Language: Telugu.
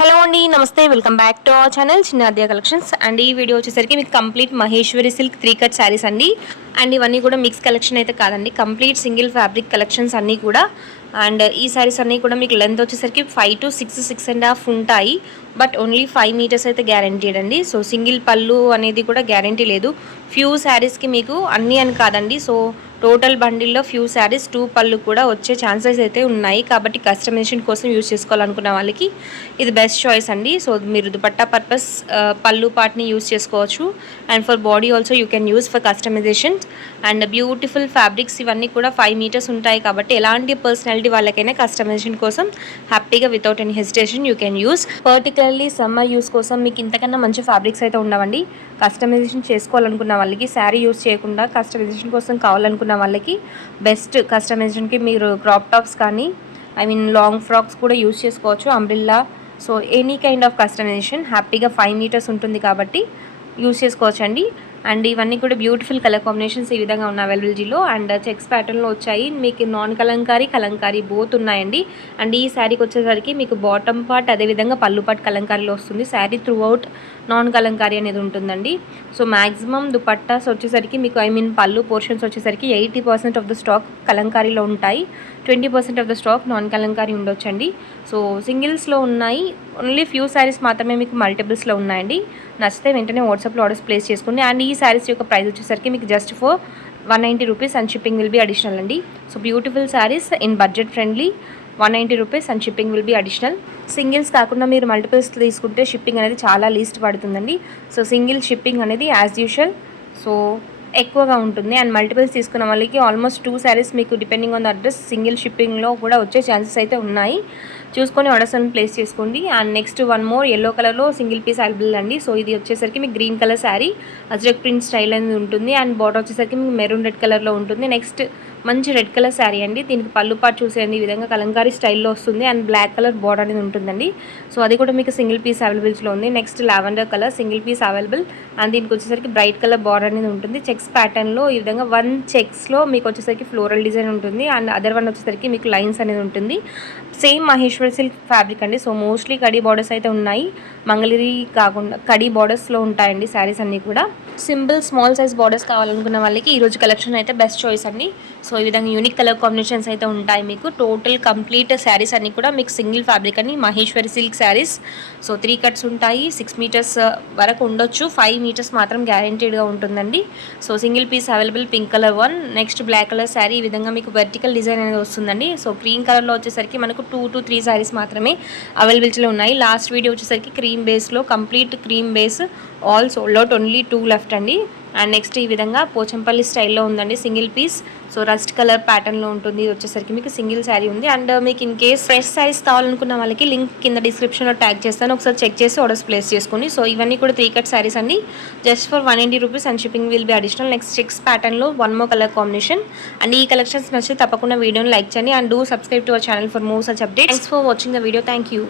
హలో అండి, నమస్తే. Welcome back to our channel చిన్న అద్య కలెక్షన్స్. అండ్ ఈ వీడియో వచ్చేసరికి మీకు complete Maheshwari silk 3 cut saris అండి. అండ్ ఇవన్నీ కూడా మిక్స్ కలెక్షన్ అయితే కాదండి, కంప్లీట్ సింగిల్ ఫ్యాబ్రిక్ కలెక్షన్స్ అన్నీ కూడా. అండ్ ఈ శారీస్ అన్నీ కూడా మీకు లెంత్ వచ్చేసరికి 5 to 6.5 ఉంటాయి. బట్ ఓన్లీ 5 మీటర్స్ అయితే గ్యారంటీడ్ అండి. సో సింగిల్ పళ్ళు అనేది కూడా గ్యారంటీ లేదు. ఫ్యూ శారీస్కి మీకు అన్నీ అని కాదండి. సో టోటల్ బండిల్లో ఫ్యూ శారీస్ 2 పళ్ళు కూడా వచ్చే ఛాన్సెస్ అయితే ఉన్నాయి. కాబట్టి కస్టమైజేషన్ కోసం యూజ్ చేసుకోవాలనుకున్న వాళ్ళకి ఇది బెస్ట్ చాయిస్ అండి. సో మీరు దుపట్టా పర్పస్ పళ్ళు పార్ట్ని యూజ్ చేసుకోవచ్చు. And for body also you can use for customization. And beautiful fabrics ఇవన్నీ కూడా 5 మీటర్స్ ఉంటాయి. కాబట్టి ఎలాంటి పర్సనాలిటీ వాళ్ళకైనా కస్టమైజేషన్ కోసం హ్యాపీగా without any hesitation you can use. Particularly summer use కోసం మీకు ఇంతకన్నా మంచి ఫ్యాబ్రిక్స్ అయితే ఉండవండి. కస్టమైజేషన్ చేసుకోవాలనుకున్న వాళ్ళకి, శారీ యూజ్ చేయకుండా కస్టమైజేషన్ కోసం కావాలనుకున్న వాళ్ళకి బెస్ట్. కస్టమైజేషన్కి మీరు క్రాప్ టాప్స్ కానీ లాంగ్ ఫ్రాక్స్ కూడా యూజ్ చేసుకోవచ్చు, umbrella. So any kind of customization హ్యాపీగా 5 మీటర్స్ ఉంటుంది కాబట్టి యూజ్ చేసుకోవచ్చు అండి. అండ్ ఇవన్నీ కూడా బ్యూటిఫుల్ కలర్ కాంబినేషన్స్ ఈ విధంగా ఉన్న అవైలబిలిటీలో. అండ్ చెక్స్ ప్యాటర్న్లో వచ్చాయి. మీకు నాన్ కలంకారీ, కలంకారీ బోత్ ఉన్నాయండి. అండ్ ఈ శారీకి వచ్చేసరికి మీకు బాటమ్ పార్ట్ అదేవిధంగా పళ్ళు పార్ట్ కలంకారీలో వస్తుంది. Sari through out non Kalamkari అనేది ఉంటుందండి. సో మ్యాక్సిమం దుపట్టాస్ వచ్చేసరికి మీకు పళ్ళు పోర్షన్స్ వచ్చేసరికి 80% ఆఫ్ ద స్టాక్ కలంకారీలో ఉంటాయి. 20% of the stock non Kalamkari ఉండొచ్చండి. సో సింగిల్స్లో ఉన్నాయి, ఓన్లీ ఫ్యూ శారీస్ మాత్రమే మీకు మల్టిపుల్స్లో ఉన్నాయండి. నచ్చితే వెంటనే వాట్సాప్లో ఆర్డర్స్ ప్లేస్ చేసుకోండి. అండ్ ఈ శారీస్ యొక్క ప్రైస్ వచ్చేసరికి మీకు just for 190 rupees and shipping will be additional అండి. So beautiful saris in budget friendly, 190 rupees and shipping will be additional. Singles కాకుండా మీరు మల్టిపుల్స్ తీసుకుంటే షిప్పింగ్ అనేది చాలా లీస్ట్ పడుతుందండి. సో సింగిల్ షిప్పింగ్ అనేది యాజ్ యూజువల్ సో ఎక్కువగా ఉంటుంది. అండ్ మల్టిపుల్స్ తీసుకున్న వాళ్ళకి ఆల్మోస్ట్ 2 శారీస్ మీకు depending on the address single షిప్పింగ్లో కూడా వచ్చే ఛాన్సెస్ అయితే ఉన్నాయి. చూసుకొని ఆర్డర్స్ అని ప్లేస్ చేసుకోండి. And next one more yellow కలర్లో సింగిల్ పీస్ అవైలబుల్ అండి. సో ఇది వచ్చేసరికి మీకు green colour sari, ajrak print style అనేది ఉంటుంది. అండ్ బార్డర్ వచ్చేసరికి మీకు మెరూన్ రెడ్ కలర్లో ఉంటుంది. నెక్స్ట్ మంచి రెడ్ కలర్ శారీ అండి. దీనికి పళ్ళు పార్ట్ చూసేయండి, ఈ విధంగా కలంకారీ స్టైల్లో వస్తుంది. అండ్ బ్లాక్ కలర్ బార్డర్ అనేది ఉంటుందండి. సో అది కూడా మీకు సింగిల్ పీస్ అవైలబుల్స్లో ఉంది. Next lavender colour single piece available. And దీనికి వచ్చేసరికి బ్రైట్ కలర్ బార్డర్ అనేది ఉంటుంది. చెక్స్ ప్యాటర్న్లో ఈ విధంగా 1 చెక్స్లో మీకు వచ్చేసరికి ఫ్లోరల్ డిజైన్ ఉంటుంది. అండ్ అదర్ వన్ వచ్చేసరికి మీకు లైన్స్ అనేది ఉంటుంది. సేమ్ మహేశ్వరి సిల్క్ ఫ్యాబ్రిక్ అండి. సో మోస్ట్లీ కడీ బార్డర్స్ అయితే ఉన్నాయి, మంగళగిరి కాకుండా కడీ బార్డర్స్లో ఉంటాయండి శారీస్ అన్నీ కూడా. సింపుల్ స్మాల్ సైజ్ బార్డర్స్ కావాలనుకున్న వాళ్ళకి ఈరోజు కలెక్షన్ అయితే బెస్ట్ చాయిస్ అండి. సో ఈ విధంగా యూనిక్ కలర్ కాంబినేషన్స్ అయితే ఉంటాయి మీకు. టోటల్ కంప్లీట్ శారీస్ అన్నీ కూడా మీకు సింగిల్ ఫ్యాబ్రిక్ అండి, Maheshwari silk saris. So 3 cuts ఉంటాయి, 6 మీటర్స్ వరకు ఉండొచ్చు, 5 మీటర్స్ మాత్రం గ్యారంటీడ్గా ఉంటుందండి. So single piece available, pink colour one. Next black colour sari, ఈ విధంగా మీకు వర్టికల్ డిజైన్ అనేది వస్తుందండి. సో క్రీమ్ కలర్లో వచ్చేసరికి మనకు 2 to 3 శారీస్ మాత్రమే అవైలబిలిటీలో ఉన్నాయి. లాస్ట్ వీడియో వచ్చేసరికి క్రీమ్ బేస్లో complete cream base all sold out, only 2 left అండి. అండ్ నెక్స్ట్ ఈ విధంగా పోచంపల్లి స్టైల్లో ఉందండి single piece. So rust colour ప్యాటర్న్లో ఉంటుంది. ఇది వచ్చేసరికి మీకు సింగిల్ శారీ ఉంది. అండ్ మీకు ఇన్ కేస్ ఫ్రెష్ శారీస్ కావాలనుకున్న వాళ్ళకి లింక్ కింద డిస్క్రిప్షన్లో ట్యాగ్ చేస్తాను, ఒకసారి చెక్ చేసి ఆర్డర్స్ ప్లేస్ చేసుకుని. సో ఇవన్నీ కూడా 3 కట్ శారీస్ అండి, just for 180 rupees and shipping will be additional. Next checks ప్యాటర్న్లో 1 more కలర్ కాంబినేషన్. అండ్ ఈ కలెక్షన్స్ నచ్చితే తప్పకుండా వీడియోని లైక్ చేయండి. And do subscribe to our channel for more such updates. Thanks for watching the video. Thank you.